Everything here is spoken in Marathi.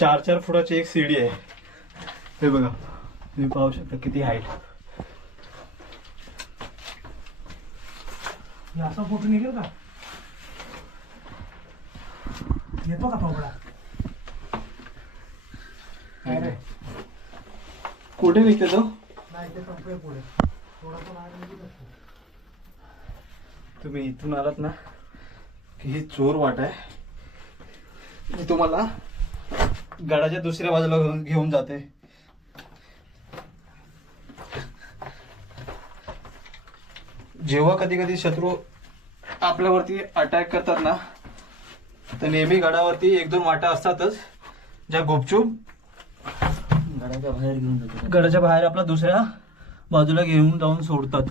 4-4 फुटाची एक सीडी आहे. हे बघा, तुम्ही पाहू शकता किती हाईट. असा फोटो निघेल का? येतो का पोपडा? कुठे निघते तो? नाही ते संपले पुढे थोडासा बाहेर निघत असतो. तुम्ही इथून आलात ना की ही चोर वाट आहे. मी तुम्हाला गडाच्या दुसऱ्या बाजूला घेऊन जाते. जेव्हा कधी कधी शत्रू आपल्यावरती अटॅक करतात ना, तर नेहमी गडावरती 1-2 वाटा असतातच ज्या गुपचूप गडाच्या बाहेर आपला दुसऱ्या बाजूला घेऊन जाऊन सोडतात.